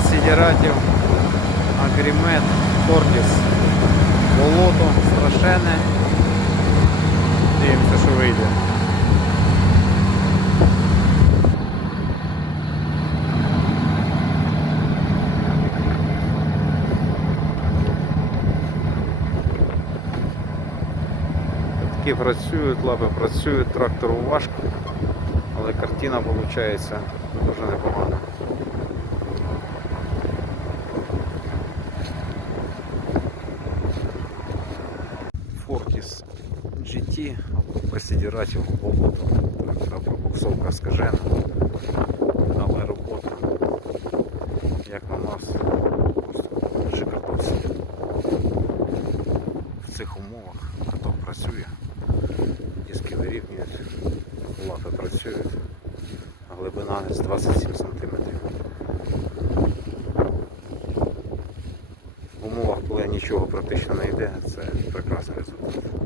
сідіратів, агрімет, Фордіс. Болото страшенне. Дивимося, що вийде. Такі працюють, лапи працюють, трактору важко, але картина виходить дуже непогана. Фортіс GT присідіратів болото. Трактора пробуксовка скажена. Але робота, як на нас, просто шикардос. В цих умовах каток працює, диски вирівнюють, лапи працюють, глибина десь 27 см. В умовах, коли нічого практично не йде, це прекрасний результат.